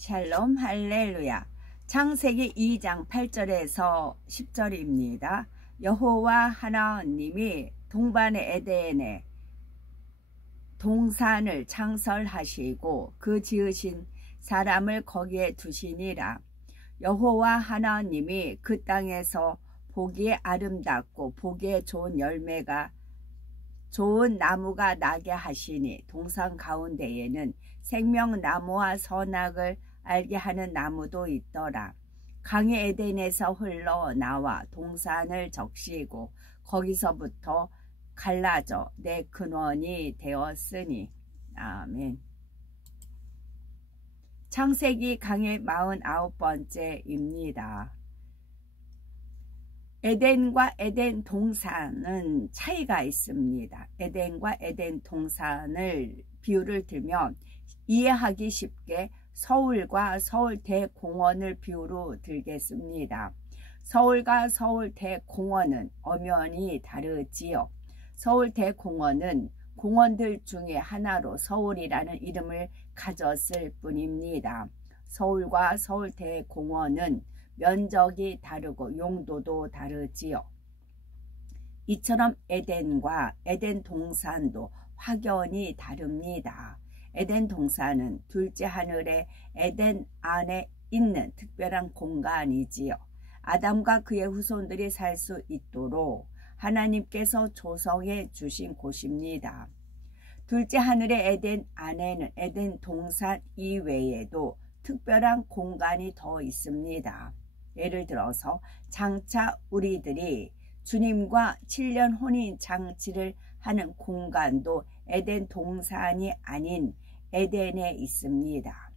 샬롬 할렐루야. 창세기 2장 8절에서 10절입니다. 여호와 하나님이 동반의 에덴에 동산을 창설하시고 그 지으신 사람을 거기에 두시니라. 여호와 하나님이 그 땅에서 보기에 아름답고 보기에 좋은 열매가 좋은 나무가 나게 하시니 동산 가운데에는 생명나무와 선악을 알게 하는 나무도 있더라. 강이 에덴에서 흘러나와 동산을 적시고 거기서부터 갈라져 내 근원이 되었으니. 아멘. 창세기 강의 49번째입니다. 에덴과 에덴 동산은 차이가 있습니다. 에덴과 에덴 동산을 비유를 들면 이해하기 쉽게 서울과 서울대공원을 비유로 들겠습니다. 서울과 서울대공원은 엄연히 다르지요. 서울대공원은 공원들 중에 하나로 서울이라는 이름을 가졌을 뿐입니다. 서울과 서울대공원은 면적이 다르고 용도도 다르지요. 이처럼 에덴과 에덴 동산도 확연히 다릅니다. 에덴 동산은 둘째 하늘의 에덴 안에 있는 특별한 공간이지요. 아담과 그의 후손들이 살 수 있도록 하나님께서 조성해 주신 곳입니다. 둘째 하늘의 에덴 안에는 에덴 동산 이외에도 특별한 공간이 더 있습니다. 예를 들어서 장차 우리들이 주님과 7년 혼인 장치를 하는 공간도 에덴 동산이 아닌 에덴에 있습니다.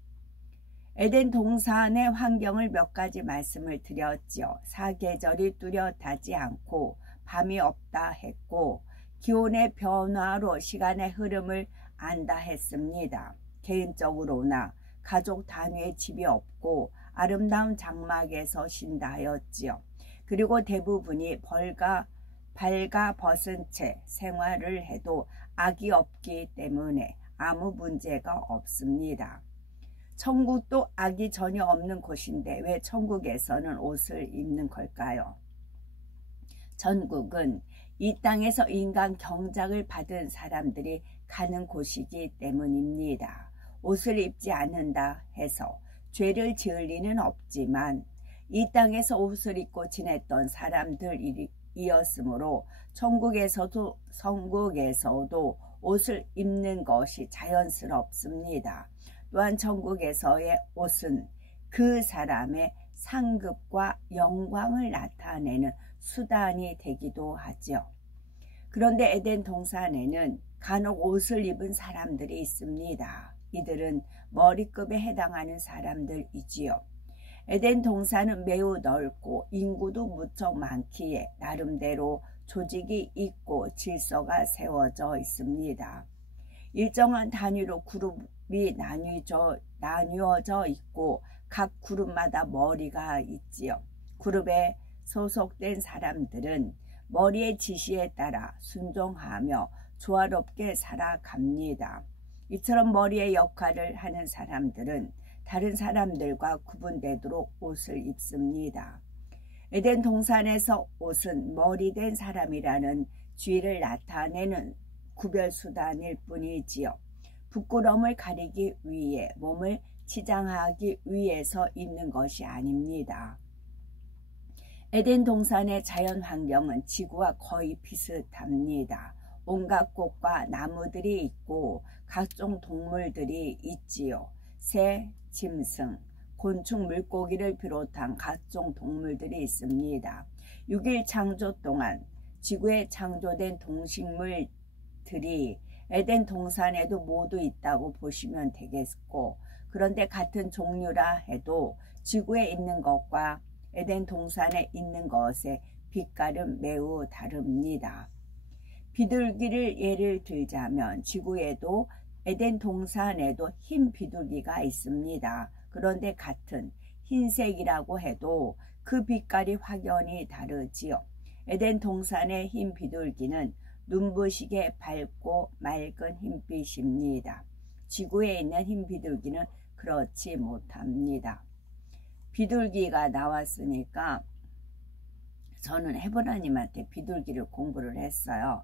에덴 동산의 환경을 몇 가지 말씀을 드렸죠. 사계절이 뚜렷하지 않고 밤이 없다 했고 기온의 변화로 시간의 흐름을 안다 했습니다. 개인적으로나 가족 단위의 집이 없고 아름다운 장막에서 쉰다 하였지요. 그리고 대부분이 발가 벗은 채 생활을 해도 악이 없기 때문에 아무 문제가 없습니다. 천국도 악이 전혀 없는 곳인데 왜 천국에서는 옷을 입는 걸까요? 천국은 이 땅에서 인간 경작을 받은 사람들이 가는 곳이기 때문입니다. 옷을 입지 않는다 해서 죄를 지을 리는 없지만 이 땅에서 옷을 입고 지냈던 사람들이었으므로 천국에서도 옷을 입는 것이 자연스럽습니다. 또한 천국에서의 옷은 그 사람의 상급과 영광을 나타내는 수단이 되기도 하죠. 그런데 에덴 동산에는 간혹 옷을 입은 사람들이 있습니다. 이들은 머리급에 해당하는 사람들이지요. 에덴 동산은 매우 넓고 인구도 무척 많기에 나름대로 조직이 있고 질서가 세워져 있습니다. 일정한 단위로 그룹이 나뉘어져 있고 각 그룹마다 머리가 있지요. 그룹에 소속된 사람들은 머리의 지시에 따라 순종하며 조화롭게 살아갑니다. 이처럼 머리의 역할을 하는 사람들은 다른 사람들과 구분되도록 옷을 입습니다. 에덴 동산에서 옷은 머리된 사람이라는 지위를 나타내는 구별수단일 뿐이지요. 부끄러움을 가리기 위해 몸을 치장하기 위해서 있는 것이 아닙니다. 에덴 동산의 자연환경은 지구와 거의 비슷합니다. 온갖 꽃과 나무들이 있고 각종 동물들이 있지요. 새, 짐승, 곤충, 물고기를 비롯한 각종 동물들이 있습니다. 6일 창조 동안 지구에 창조된 동식물들이 에덴 동산에도 모두 있다고 보시면 되겠고, 그런데 같은 종류라 해도 지구에 있는 것과 에덴 동산에 있는 것의 빛깔은 매우 다릅니다. 비둘기를 예를 들자면 지구에도 에덴 동산에도 흰 비둘기가 있습니다. 그런데 같은 흰색이라고 해도 그 빛깔이 확연히 다르지요. 에덴 동산의 흰 비둘기는 눈부시게 밝고 맑은 흰빛입니다. 지구에 있는 흰 비둘기는 그렇지 못합니다. 비둘기가 나왔으니까 저는 헤브라님한테 비둘기를 공부를 했어요.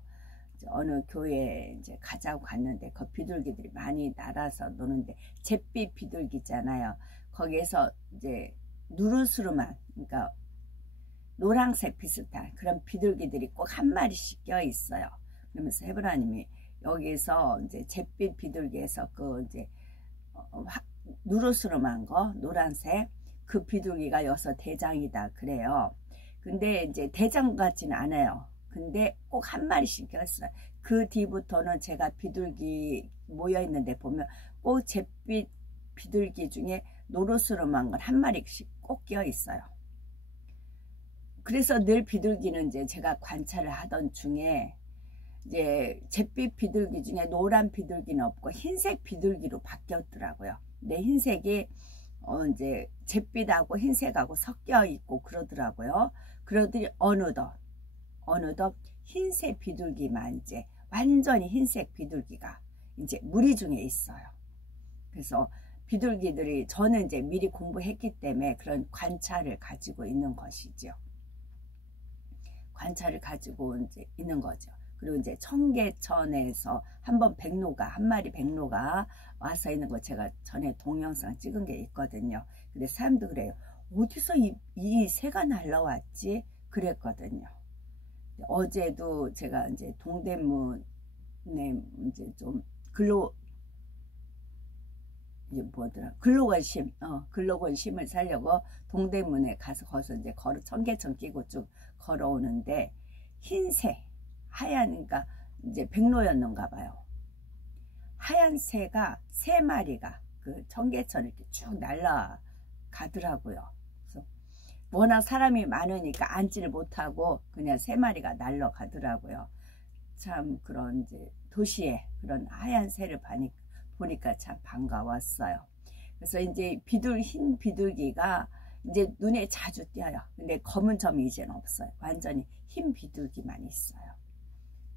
어느 교회에 이제 가자고 갔는데 그 비둘기들이 많이 날아서 노는데 잿빛 비둘기잖아요. 거기에서 이제 누르스름한, 그러니까 노란색 비슷한 그런 비둘기들이 꼭 한 마리씩 껴 있어요. 그러면서 헤브라님이 여기서 이제 잿빛 비둘기에서 그 이제 누르스름한 거 노란색 그 비둘기가 여기서 대장이다 그래요. 근데 이제 대장 같지는 않아요. 근데 꼭 한 마리씩 꼈어요. 그 뒤부터는 제가 비둘기 모여 있는데 보면 꼭 잿빛 비둘기 중에 노르스름한 건 한 마리씩 꼭 껴 있어요. 그래서 늘 비둘기는 이제 제가 관찰을 하던 중에 이제 잿빛 비둘기 중에 노란 비둘기는 없고 흰색 비둘기로 바뀌었더라고요. 근데 흰색이 이제 잿빛하고 흰색하고 섞여 있고 그러더라고요. 그러더니 어느덧 흰색 비둘기만 이제 완전히 흰색 비둘기가 이제 무리 중에 있어요. 그래서 비둘기들이 저는 이제 미리 공부했기 때문에 그런 관찰을 가지고 있는 것이죠. 관찰을 가지고 이제 있는 거죠. 그리고 이제 청계천에서 한 마리 백로가 와서 있는 거 제가 전에 동영상 찍은 게 있거든요. 근데 사람도 그래요. 어디서 이 새가 날라왔지? 그랬거든요. 어제도 제가 이제 동대문에 이제 좀 근로건심을 살려고 동대문에 가서 거기서 이제 청계천 끼고 쭉 걸어오는데 흰새 하얀, 그러니까 이제 백로였는가 봐요. 하얀 새가 3마리가 그 청계천을 이렇게 쭉 날아가더라고요. 그래서 워낙 사람이 많으니까 앉지를 못하고 그냥 3마리가 날아가더라고요. 참 그런 이제 도시에 그런 하얀 새를 보니까 참 반가웠어요. 그래서 이제 흰 비둘기가 이제 눈에 자주 띄어요. 근데 검은 점이 이제는 없어요. 완전히 흰 비둘기만 있어요.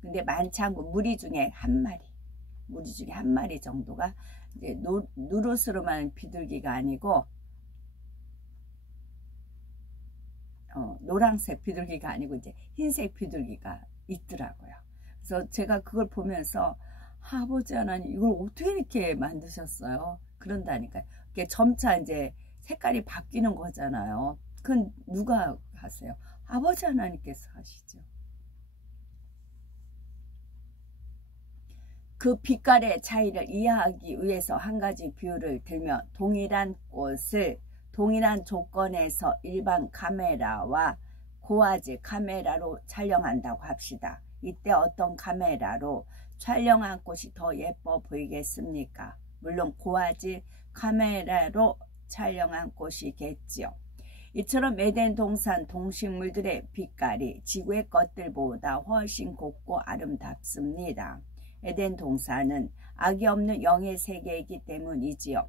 근데 많지 않고 무리 중에 한 마리 정도가 이제 누르스름한 비둘기가 아니고 노란색 비둘기가 아니고 이제 흰색 비둘기가 있더라고요. 그래서 제가 그걸 보면서 아버지 하나님 이걸 어떻게 이렇게 만드셨어요? 그런다니까요. 이게 점차 이제 색깔이 바뀌는 거잖아요. 그건 누가 하세요? 아버지 하나님께서 하시죠. 그 빛깔의 차이를 이해하기 위해서 한 가지 비유를 들며 동일한 꽃을 동일한 조건에서 일반 카메라와 고화질 카메라로 촬영한다고 합시다. 이때 어떤 카메라로 촬영한 꽃이 더 예뻐 보이겠습니까? 물론 고화질 카메라로 촬영한 꽃이겠지요. 이처럼 에덴 동산 동식물들의 빛깔이 지구의 것들보다 훨씬 곱고 아름답습니다. 에덴 동산은 악이 없는 영의 세계이기 때문이지요.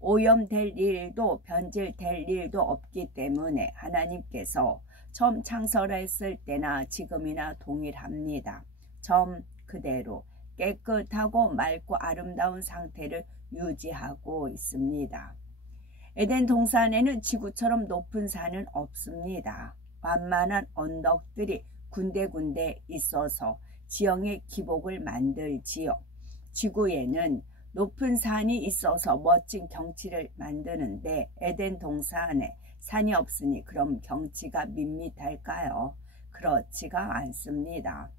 오염될 일도 변질될 일도 없기 때문에 하나님께서 처음 창설했을 때나 지금이나 동일합니다. 점 그대로 깨끗하고 맑고 아름다운 상태를 유지하고 있습니다. 에덴 동산에는 지구처럼 높은 산은 없습니다. 완만한 언덕들이 군데군데 있어서 지형의 기복을 만들지요. 지구에는 높은 산이 있어서 멋진 경치를 만드는데 에덴 동산에 산이 없으니 그럼 경치가 밋밋할까요? 그렇지가 않습니다.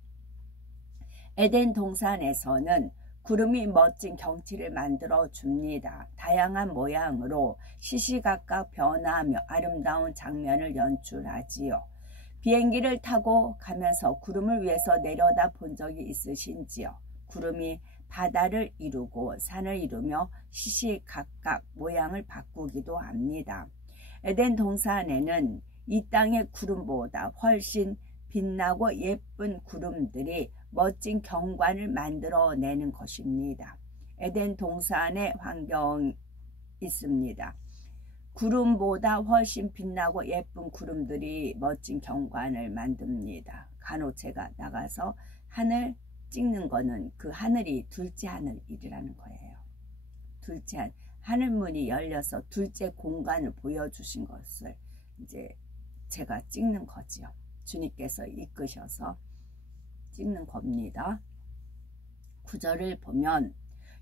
에덴 동산에서는 구름이 멋진 경치를 만들어 줍니다. 다양한 모양으로 시시각각 변화하며 아름다운 장면을 연출하지요. 비행기를 타고 가면서 구름을 위에서 내려다 본 적이 있으신지요? 구름이 바다를 이루고 산을 이루며 시시각각 모양을 바꾸기도 합니다. 에덴 동산에는 이 땅의 구름보다 훨씬 빛나고 예쁜 구름들이 멋진 경관을 만들어내는 것입니다. 에덴 동산의 환경이 있습니다. 구름보다 훨씬 빛나고 예쁜 구름들이 멋진 경관을 만듭니다. 간혹 제가 나가서 하늘 찍는 거는 그 하늘이 둘째 하늘이라는 거예요. 둘째 하늘문이 열려서 둘째 공간을 보여주신 것을 이제 제가 찍는 거지요. 주님께서 이끄셔서 찍는 겁니다. 9절을 보면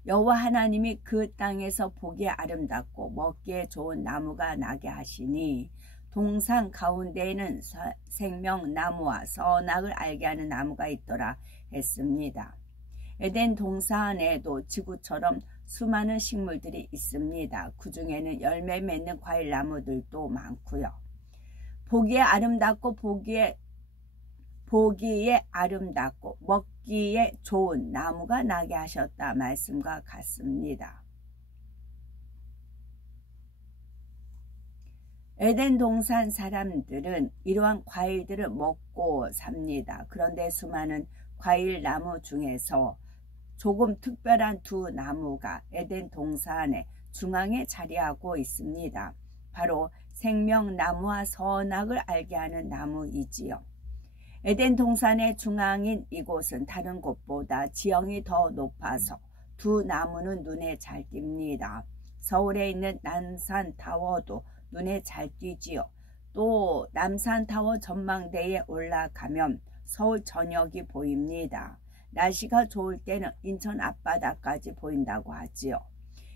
여호와 하나님이 그 땅에서 보기에 아름답고 먹기에 좋은 나무가 나게 하시니 동산 가운데에는 생명나무와 선악을 알게 하는 나무가 있더라 했습니다. 에덴 동산에도 지구처럼 수많은 식물들이 있습니다. 그 중에는 열매 맺는 과일 나무들도 많고요. 보기에 아름답고 보기에 아름답고 먹기에 좋은 나무가 나게 하셨다 말씀과 같습니다. 에덴 동산 사람들은 이러한 과일들을 먹고 삽니다. 그런데 수많은 과일 나무 중에서 조금 특별한 두 나무가 에덴 동산의 중앙에 자리하고 있습니다. 바로 생명나무와 선악을 알게 하는 나무이지요. 에덴 동산의 중앙인 이곳은 다른 곳보다 지형이 더 높아서 두 나무는 눈에 잘 띕니다. 서울에 있는 남산타워도 눈에 잘 띄지요. 또 남산타워 전망대에 올라가면 서울 전역이 보입니다. 날씨가 좋을 때는 인천 앞바다까지 보인다고 하지요.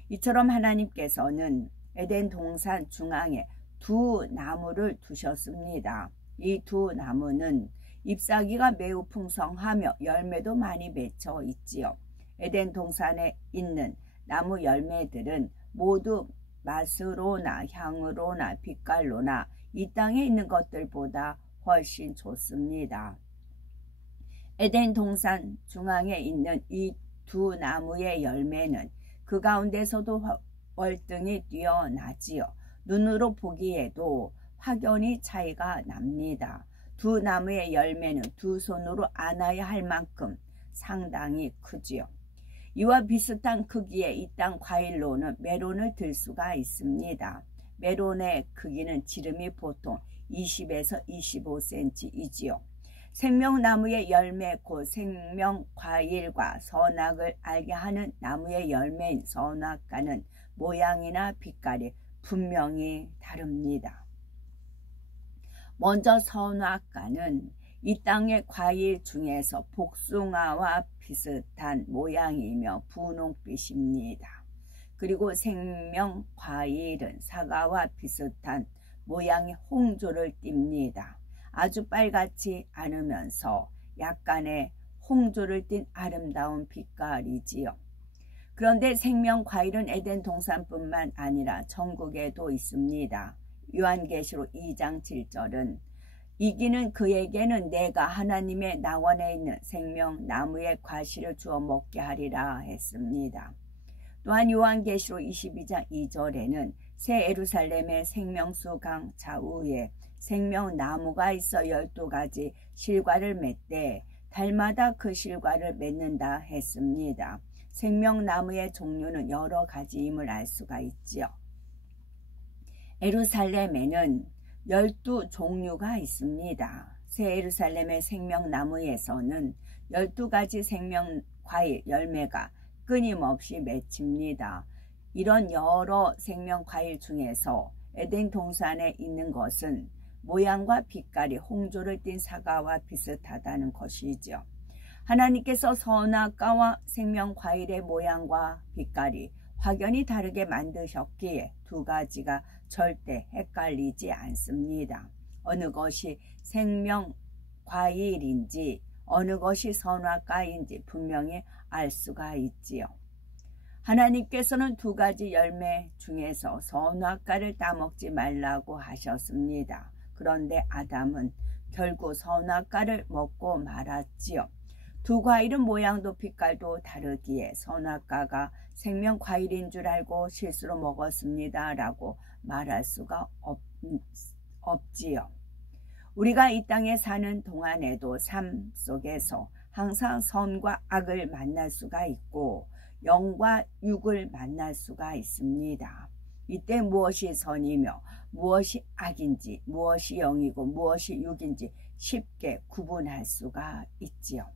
이처럼 하나님께서는 에덴 동산 중앙에 두 나무를 두셨습니다. 이 두 나무는 잎사귀가 매우 풍성하며 열매도 많이 맺혀 있지요. 에덴 동산에 있는 나무 열매들은 모두 맛으로나 향으로나 빛깔로나 이 땅에 있는 것들보다 훨씬 좋습니다. 에덴 동산 중앙에 있는 이 두 나무의 열매는 그 가운데서도 월등히 뛰어나지요. 눈으로 보기에도 확연히 차이가 납니다. 두 나무의 열매는 두 손으로 안아야 할 만큼 상당히 크지요. 이와 비슷한 크기의 이 땅 과일로는 메론을 들 수가 있습니다. 메론의 크기는 지름이 보통 20에서 25cm이지요. 생명나무의 열매 곧 생명과일과 선악을 알게 하는 나무의 열매인 선악과는 모양이나 빛깔이 분명히 다릅니다. 먼저 선악과는 이 땅의 과일 중에서 복숭아와 비슷한 모양이며 분홍빛입니다. 그리고 생명과일은 사과와 비슷한 모양의 홍조를 띱니다. 아주 빨갛지 않으면서 약간의 홍조를 띤 아름다운 빛깔이지요. 그런데 생명과일은 에덴 동산뿐만 아니라 전국에도 있습니다. 요한계시록 2장 7절은 이기는 그에게는 내가 하나님의 낙원에 있는 생명나무의 과실을 주어 먹게 하리라 했습니다. 또한 요한계시록 22장 2절에는 새 예루살렘의 생명수 강 좌우에 생명나무가 있어 12가지 실과를 맺되 달마다 그 실과를 맺는다 했습니다. 생명나무의 종류는 여러 가지임을 알 수가 있지요. 예루살렘에는 12종류가 있습니다. 새 예루살렘의 생명나무에서는 12가지 생명과일 열매가 끊임없이 맺힙니다. 이런 여러 생명과일 중에서 에덴 동산에 있는 것은 모양과 빛깔이 홍조를 띤 사과와 비슷하다는 것이죠. 하나님께서 선악과와 생명과일의 모양과 빛깔이 확연히 다르게 만드셨기에 두 가지가 절대 헷갈리지 않습니다. 어느 것이 생명과일인지 어느 것이 선악과인지 분명히 알 수가 있지요. 하나님께서는 두 가지 열매 중에서 선악과를 따먹지 말라고 하셨습니다. 그런데 아담은 결국 선악과를 먹고 말았지요. 두 과일은 모양도 빛깔도 다르기에 선악과가 생명과일인 줄 알고 실수로 먹었습니다 라고 말할 수가 없지요. 우리가 이 땅에 사는 동안에도 삶 속에서 항상 선과 악을 만날 수가 있고 영과 육을 만날 수가 있습니다. 이때 무엇이 선이며 무엇이 악인지 무엇이 영이고 무엇이 육인지 쉽게 구분할 수가 있지요.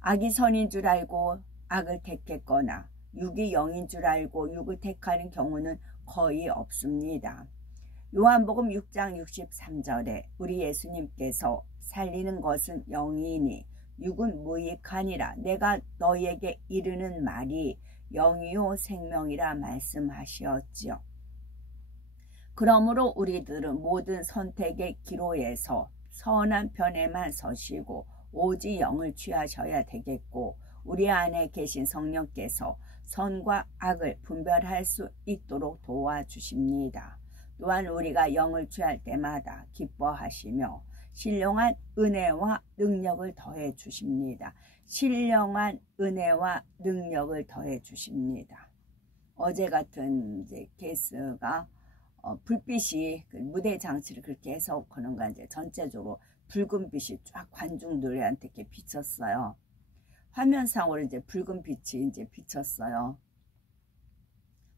악이 선인 줄 알고 악을 택했거나 육이 영인 줄 알고 육을 택하는 경우는 거의 없습니다. 요한복음 6장 63절에 우리 예수님께서 살리는 것은 영이니 육은 무익하니라. 내가 너희에게 이르는 말이 영이요 생명이라 말씀하시었지요. 그러므로 우리들은 모든 선택의 기로에서 선한 편에만 서시고 오직 영을 취하셔야 되겠고, 우리 안에 계신 성령께서 선과 악을 분별할 수 있도록 도와주십니다. 또한 우리가 영을 취할 때마다 기뻐하시며 신령한 은혜와 능력을 더해 주십니다. 신령한 은혜와 능력을 더해 주십니다. 어제 같은 이제 케이스가 불빛이 그 무대 장치를 그렇게 해석하는가, 이제 전체적으로 붉은 빛이 쫙 관중들한테 이렇게 비쳤어요. 화면상으로 이제 붉은 빛이 이제 비쳤어요.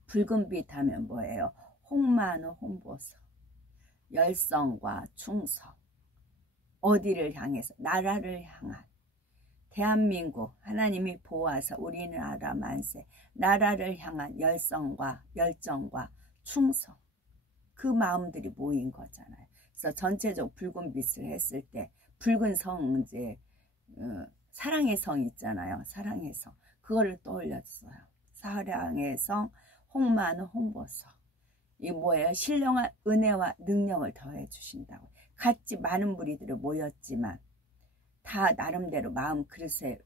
붉은 빛 하면 뭐예요? 홍만의 홍보서, 열성과 충성, 어디를 향해서? 나라를 향한, 대한민국 하나님이 보호하사 우리나라 만세, 나라를 향한 열성과 열정과 충성, 그 마음들이 모인 거잖아요. 그래서 전체적 붉은 빛을 했을 때 붉은 성, 이제 사랑의 성 있잖아요. 사랑의 성, 그거를 떠올렸어요. 사랑의 성, 홍만의 홍보서. 이 뭐예요? 신령한 은혜와 능력을 더해 주신다고. 같이 많은 무리들이 모였지만 다 나름대로 마음 그릇에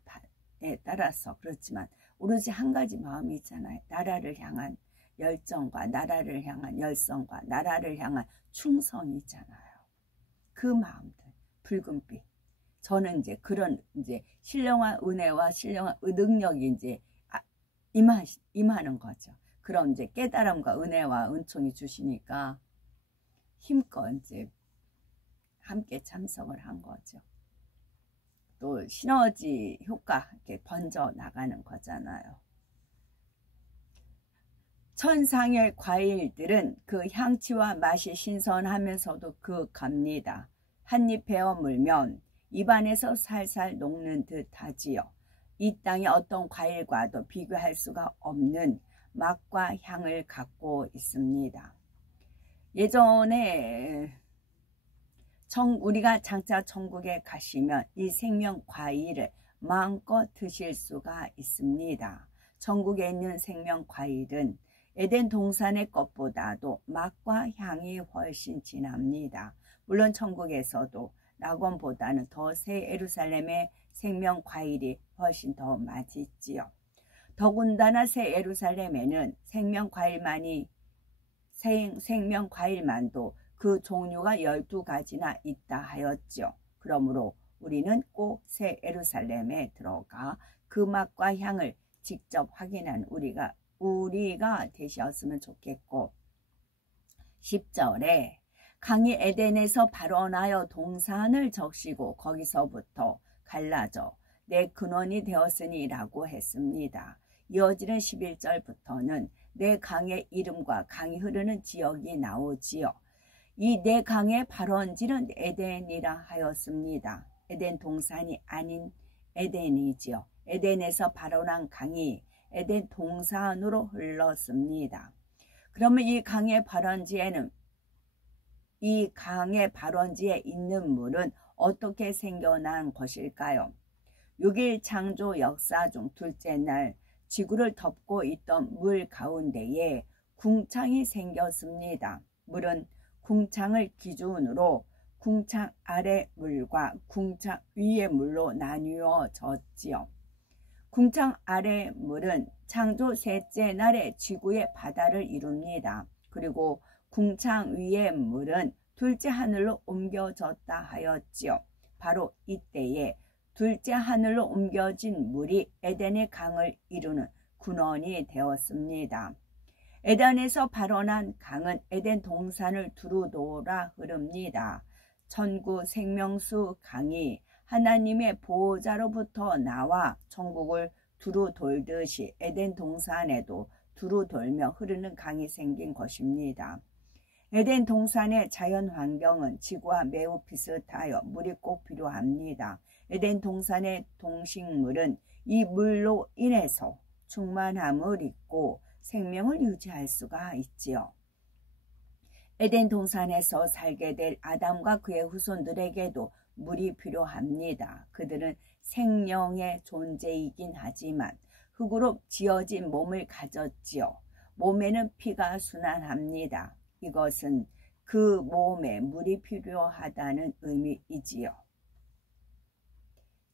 따라서 그렇지만 오로지 한 가지 마음이 있잖아요. 나라를 향한 열정과 나라를 향한 열성과 나라를 향한 충성이 있잖아요. 그 마음들, 붉은빛. 저는 이제 그런 이제 신령한 은혜와 신령한 능력이 이제 임하는 거죠. 그런 이제 깨달음과 은혜와 은총이 주시니까 힘껏 이제 함께 참석을 한 거죠. 또 시너지 효과 이렇게 번져 나가는 거잖아요. 천상의 과일들은 그 향치와 맛이 신선하면서도 극합니다. 한입 베어 물면 입안에서 살살 녹는 듯 하지요. 이 땅의 어떤 과일과도 비교할 수가 없는 맛과 향을 갖고 있습니다. 예전에 우리가 장차 천국에 가시면 이 생명 과일을 마음껏 드실 수가 있습니다. 천국에 있는 생명 과일은 에덴 동산의 것보다도 맛과 향이 훨씬 진합니다. 물론 천국에서도 낙원보다는 더 새 예루살렘의 생명 과일이 훨씬 더 맛있지요. 더군다나 새 예루살렘에는 생명 과일만도 그 종류가 12가지나 있다 하였죠. 그러므로 우리는 꼭 새 예루살렘에 들어가 그 맛과 향을 직접 확인한 우리가 되셨으면 좋겠고, 10절에 강이 에덴에서 발원하여 동산을 적시고 거기서부터 갈라져 내 근원이 되었으니 라고 했습니다. 이어지는 11절부터는 내 강의 이름과 강이 흐르는 지역이 나오지요. 이 내 강의 발원지는 에덴이라 하였습니다. 에덴 동산이 아닌 에덴이지요. 에덴에서 발원한 강이 에덴 동산으로 흘렀습니다. 그러면 이 강의 발원지에 있는 물은 어떻게 생겨난 것일까요? 6일 창조 역사 중 둘째 날 지구를 덮고 있던 물 가운데에 궁창이 생겼습니다. 물은 궁창을 기준으로 궁창 아래 물과 궁창 위의 물로 나뉘어졌지요. 궁창 아래 물은 창조 셋째 날에 지구의 바다를 이룹니다. 그리고 궁창 위의 물은 둘째 하늘로 옮겨졌다 하였지요. 바로 이때에 둘째 하늘로 옮겨진 물이 에덴의 강을 이루는 근원이 되었습니다. 에덴에서 발원한 강은 에덴 동산을 두루 돌아 흐릅니다. 천구 생명수 강이 하나님의 보호자로부터 나와 천국을 두루 돌듯이 에덴 동산에도 두루 돌며 흐르는 강이 생긴 것입니다. 에덴 동산의 자연 환경은 지구와 매우 비슷하여 물이 꼭 필요합니다. 에덴 동산의 동식물은 이 물로 인해서 충만함을 잇고 생명을 유지할 수가 있지요. 에덴 동산에서 살게 될 아담과 그의 후손들에게도 물이 필요합니다. 그들은 생명의 존재이긴 하지만 흙으로 지어진 몸을 가졌지요. 몸에는 피가 순환합니다. 이것은 그 몸에 물이 필요하다는 의미이지요.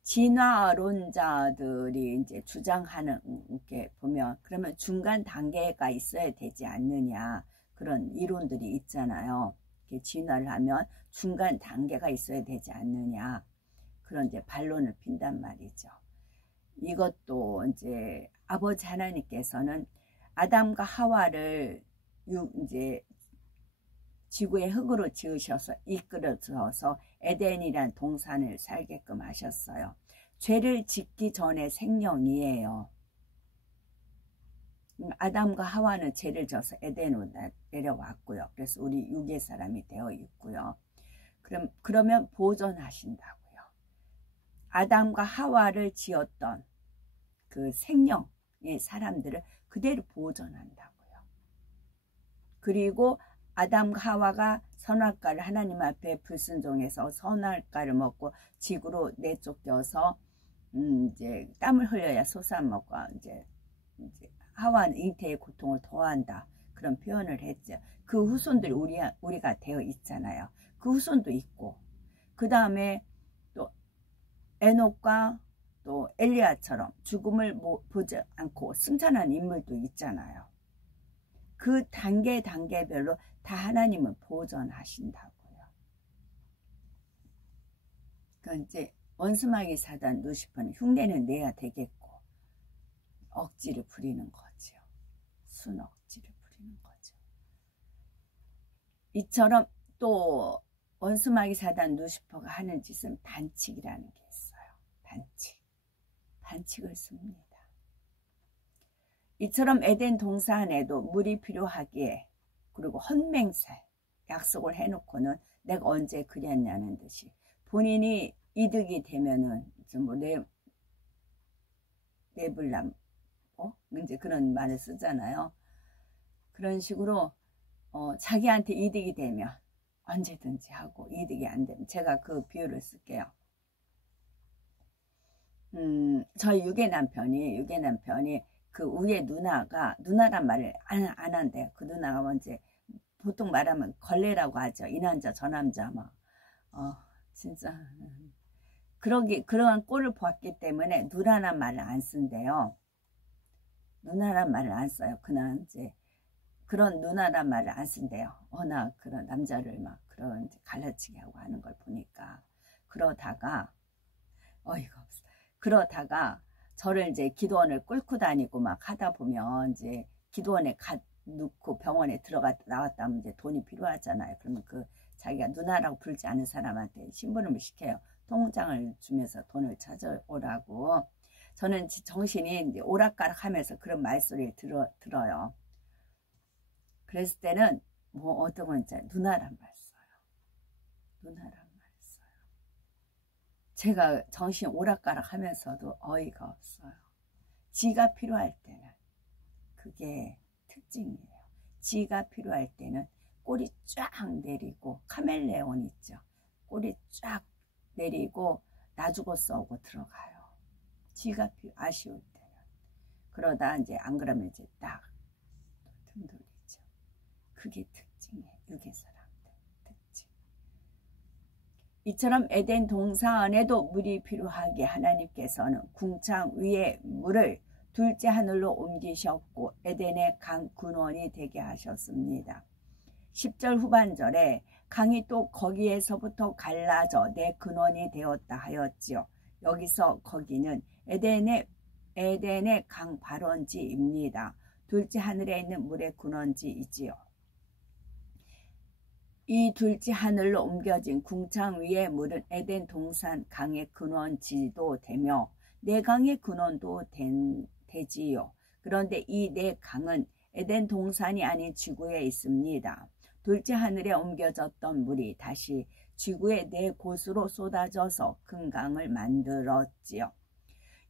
진화론자들이 이제 주장하는 게 보면 그러면 중간 단계가 있어야 되지 않느냐 그런 이론들이 있잖아요. 진화를 하면 중간 단계가 있어야 되지 않느냐 그런 이제 반론을 핀단 말이죠. 이것도 이제 아버지 하나님께서는 아담과 하와를 이제 지구의 흙으로 지으셔서 이끌어서 에덴이란 동산을 살게끔 하셨어요. 죄를 짓기 전에 생명이에요. 아담과 하와는 죄를 져서 에덴으로 내려왔고요. 그래서 우리 육의 사람이 되어 있고요. 그러면 보존하신다고요. 아담과 하와를 지었던 그 생명의 사람들을 그대로 보존한다고요. 그리고 아담과 하와가 선악과를 하나님 앞에 불순종해서 선악과를 먹고 지구로 내쫓겨서 이제 땀을 흘려야 솟아먹고 이제 하와는 잉태의 고통을 더한다 그런 표현을 했죠. 그 후손들이 우리가 되어 있잖아요. 그 후손도 있고 그 다음에 또 에녹과 또 엘리야처럼 죽음을 보지 않고 승천한 인물도 있잖아요. 그 단계별로 다 하나님은 보존하신다고요. 그러니까 이제 원수마귀 사단 루시퍼는 흉내는 내야 되겠고 억지를 부리는 거죠. 순 억지를 부리는 거죠. 이처럼 또 원수마귀 사단 루시퍼가 하는 짓은 반칙이라는 게 있어요. 반칙을 씁니다. 이처럼 에덴 동산에도 물이 필요하기에 그리고 헌맹세 약속을 해놓고는 내가 언제 그랬냐는 듯이 본인이 이득이 되면은 뭐 내불남 이제 그런 말을 쓰잖아요. 그런 식으로 자기한테 이득이 되면 언제든지 하고 이득이 안 되면 제가 그 비유를 쓸게요. 저희 육의 남편이 그 위에 누나란 말을 안 한대요. 그 누나가 먼저 보통 말하면 걸레라고 하죠. 이 남자 저 남자 막 진짜 그러한 꼴을 보았기 때문에 누나란 말을 안 쓴대요. 누나란 말을 안 써요. 그냥 이제 그런 누나란 말을 안 쓴대요. 워낙 그런 남자를 막 그런 갈라치게 하고 하는 걸 보니까 그러다가 어이가 없어. 그러다가 저를 이제 기도원을 끌고 다니고 막 하다 보면 이제 기도원에 넣고 병원에 나왔다 하면 이제 돈이 필요하잖아요. 그러면 그 자기가 누나라고 부르지 않은 사람한테 심부름을 시켜요. 통장을 주면서 돈을 찾아오라고. 저는 정신이 이제 오락가락 하면서 그런 말소리를 들어요. 그랬을 때는 뭐 어떤 건지 누나란 말 써요. 누나란 말 써요. 제가 정신 오락가락 하면서도 어이가 없어요. 지가 필요할 때는 그게 특징이에요. 지가 필요할 때는 꼬리 쫙 내리고 카멜레온 있죠. 꼬리 쫙 내리고 나 죽었어 하고 들어가요. 지가 아쉬울 때는. 그러다 이제 안 그러면 이제 딱 등 돌리죠. 그게 특징이에요. 육의 사람들 특징. 이처럼 에덴 동산에도 물이 필요하게 하나님께서는 궁창 위에 물을 둘째 하늘로 옮기셨고 에덴의 강 근원이 되게 하셨습니다. 10절 후반절에 강이 또 거기에서부터 갈라져 내 근원이 되었다 하였지요. 여기서 거기는 에덴의 강 발원지입니다. 둘째 하늘에 있는 물의 근원지이지요. 이 둘째 하늘로 옮겨진 궁창 위의 물은 에덴 동산 강의 근원지도 되며 네 강의 근원도 되지요. 그런데 이 네 강은 에덴 동산이 아닌 지구에 있습니다. 둘째 하늘에 옮겨졌던 물이 다시 지구의 네 곳으로 쏟아져서 큰 강을 만들었지요.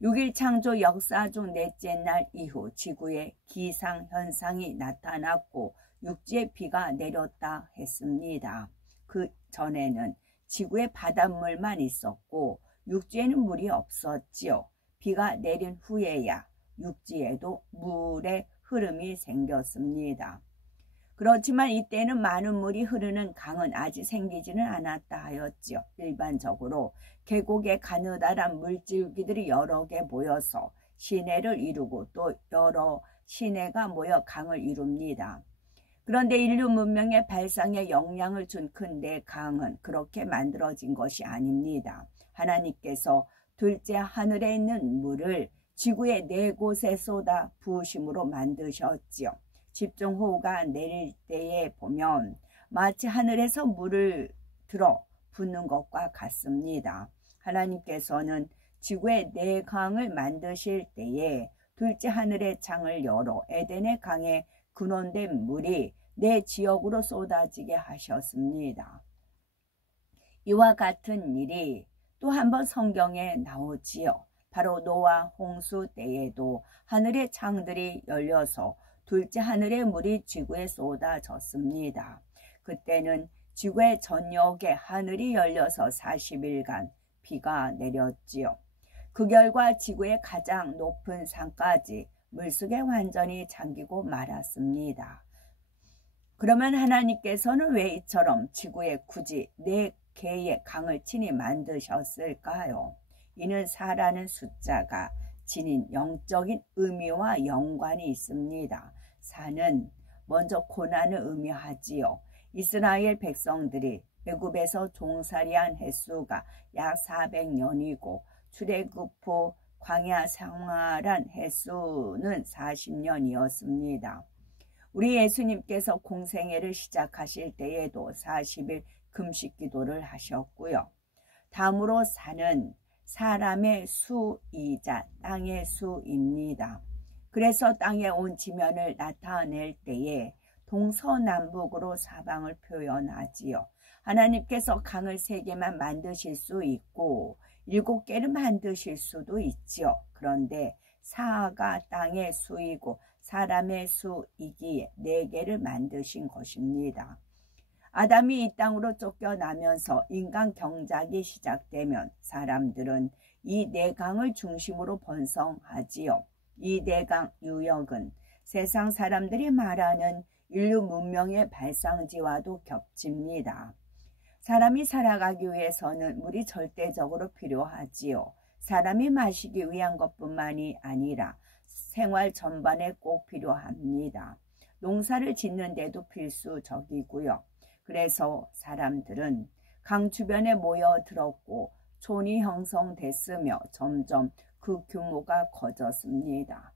6일 창조 역사 중 넷째 날 이후 지구에 기상현상이 나타났고 육지에 비가 내렸다 했습니다. 그 전에는 지구에 바닷물만 있었고 육지에는 물이 없었지요. 비가 내린 후에야 육지에도 물의 흐름이 생겼습니다. 그렇지만 이때는 많은 물이 흐르는 강은 아직 생기지는 않았다 하였지요. 일반적으로 계곡에 가느다란 물줄기들이 여러 개 모여서 시내를 이루고 또 여러 시내가 모여 강을 이룹니다. 그런데 인류 문명의 발상에 영향을 준 큰 네 강은 그렇게 만들어진 것이 아닙니다. 하나님께서 둘째 하늘에 있는 물을 지구의 네 곳에 쏟아 부으심으로 만드셨지요. 집중호우가 내릴 때에 보면 마치 하늘에서 물을 들어 붓는 것과 같습니다. 하나님께서는 지구의 네 강을 만드실 때에 둘째 하늘의 창을 열어 에덴의 강에 근원된 물이 네 지역으로 쏟아지게 하셨습니다. 이와 같은 일이 또 한 번 성경에 나오지요. 바로 노아 홍수 때에도 하늘의 창들이 열려서 둘째 하늘의 물이 지구에 쏟아졌습니다. 그때는 지구의 전역에 하늘이 열려서 40일간 비가 내렸지요. 그 결과 지구의 가장 높은 산까지 물속에 완전히 잠기고 말았습니다. 그러면 하나님께서는 왜 이처럼 지구에 굳이 4개의 강을 친히 만드셨을까요? 이는 4라는 숫자가 지닌 영적인 의미와 연관이 있습니다. 4는 먼저 고난을 의미하지요. 이스라엘 백성들이 애굽에서 종살이한 횟수가 약 400년이고 출애굽 후 광야 생활한 횟수는 40년이었습니다. 우리 예수님께서 공생애를 시작하실 때에도 40일 금식 기도를 하셨고요. 다음으로 4는 사람의 수이자 땅의 수입니다. 그래서 땅에 온 지면을 나타낼 때에 동서남북으로 사방을 표현하지요. 하나님께서 강을 3개만 만드실 수 있고 7개를 만드실 수도 있지요. 그런데 4가 땅의 수이고 사람의 수이기에 4개를 만드신 것입니다. 아담이 이 땅으로 쫓겨나면서 인간 경작이 시작되면 사람들은 이 4강을 중심으로 번성하지요. 이 4강 유역은 세상 사람들이 말하는 인류 문명의 발상지와도 겹칩니다. 사람이 살아가기 위해서는 물이 절대적으로 필요하지요. 사람이 마시기 위한 것뿐만이 아니라 생활 전반에 꼭 필요합니다. 농사를 짓는데도 필수적이고요. 그래서 사람들은 강 주변에 모여들었고 촌이 형성됐으며 점점 그 규모가 커졌습니다.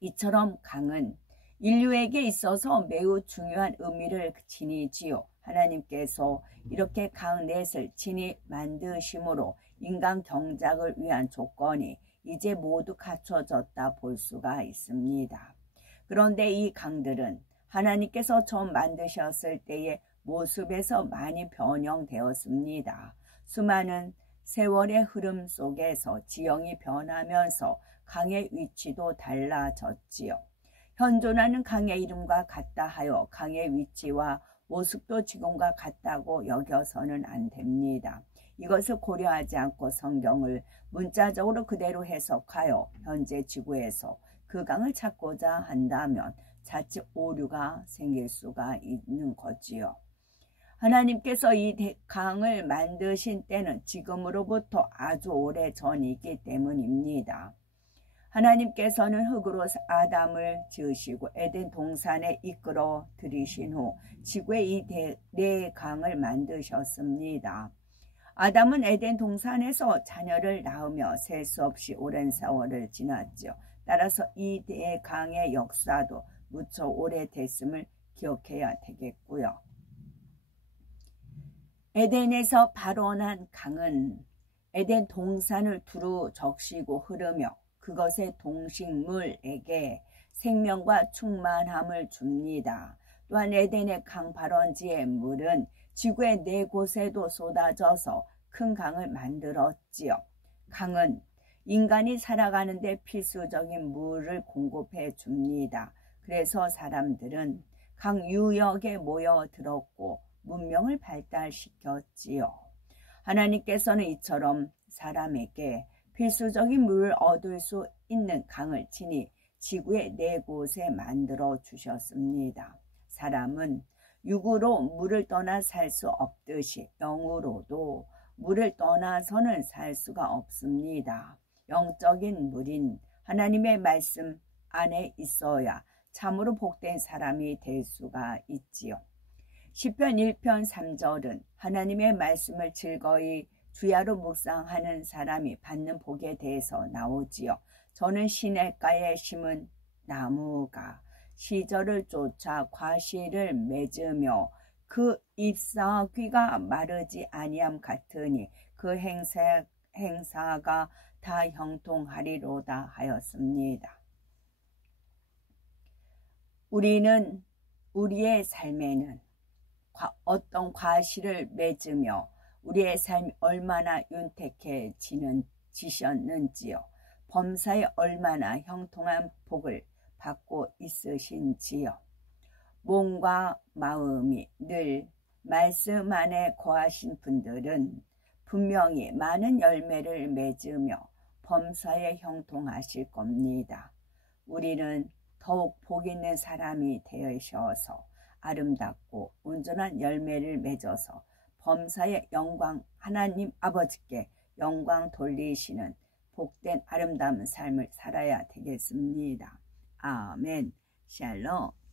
이처럼 강은 인류에게 있어서 매우 중요한 의미를 지니지요. 하나님께서 이렇게 강 넷을 친히 만드심으로 인간 경작을 위한 조건이 이제 모두 갖춰졌다 볼 수가 있습니다. 그런데 이 강들은 하나님께서 처음 만드셨을 때의 모습에서 많이 변형되었습니다. 수많은 세월의 흐름 속에서 지형이 변하면서 강의 위치도 달라졌지요. 현존하는 강의 이름과 같다 하여 강의 위치와 모습도 지금과 같다고 여겨서는 안 됩니다. 이것을 고려하지 않고 성경을 문자적으로 그대로 해석하여 현재 지구에서 그 강을 찾고자 한다면 자칫 오류가 생길 수가 있는 거지요. 하나님께서 이 강을 만드신 때는 지금으로부터 아주 오래 전이기 때문입니다. 하나님께서는 흙으로 아담을 지으시고 에덴 동산에 이끌어 들이신 후 지구에 이 4강을 만드셨습니다. 아담은 에덴 동산에서 자녀를 낳으며 셀 수 없이 오랜 세월을 지났죠. 따라서 이 4강의 역사도 무척 오래됐음을 기억해야 되겠고요. 에덴에서 발원한 강은 에덴 동산을 두루 적시고 흐르며 그것의 동식물에게 생명과 충만함을 줍니다. 또한 에덴의 강 발원지의 물은 지구의 4곳에도 쏟아져서 큰 강을 만들었지요. 강은 인간이 살아가는데 필수적인 물을 공급해 줍니다. 그래서 사람들은 각 유역에 모여들었고 문명을 발달시켰지요. 하나님께서는 이처럼 사람에게 필수적인 물을 얻을 수 있는 강을 친히 지구의 4곳에 만들어 주셨습니다. 사람은 육으로 물을 떠나 살 수 없듯이 영으로도 물을 떠나서는 살 수가 없습니다. 영적인 물인 하나님의 말씀 안에 있어야 참으로 복된 사람이 될 수가 있지요. 시편 1편 3절은 하나님의 말씀을 즐거이 주야로 묵상하는 사람이 받는 복에 대해서 나오지요. 저는 시냇가에 심은 나무가 시절을 쫓아 과실을 맺으며 그 잎사귀가 마르지 아니함 같으니 그 행사가 다 형통하리로다 하였습니다. 우리는 우리의 삶에는 어떤 과실을 맺으며 우리의 삶이 얼마나 윤택해지셨는지요. 범사에 얼마나 형통한 복을 받고 있으신지요. 몸과 마음이 늘 말씀 안에 거하신 분들은 분명히 많은 열매를 맺으며 범사에 형통하실 겁니다. 우리는 더욱 복 있는 사람이 되셔서 아름답고 온전한 열매를 맺어서 범사의 영광 하나님 아버지께 영광 돌리시는 복된 아름다운 삶을 살아야 되겠습니다. 아멘. 샬롬.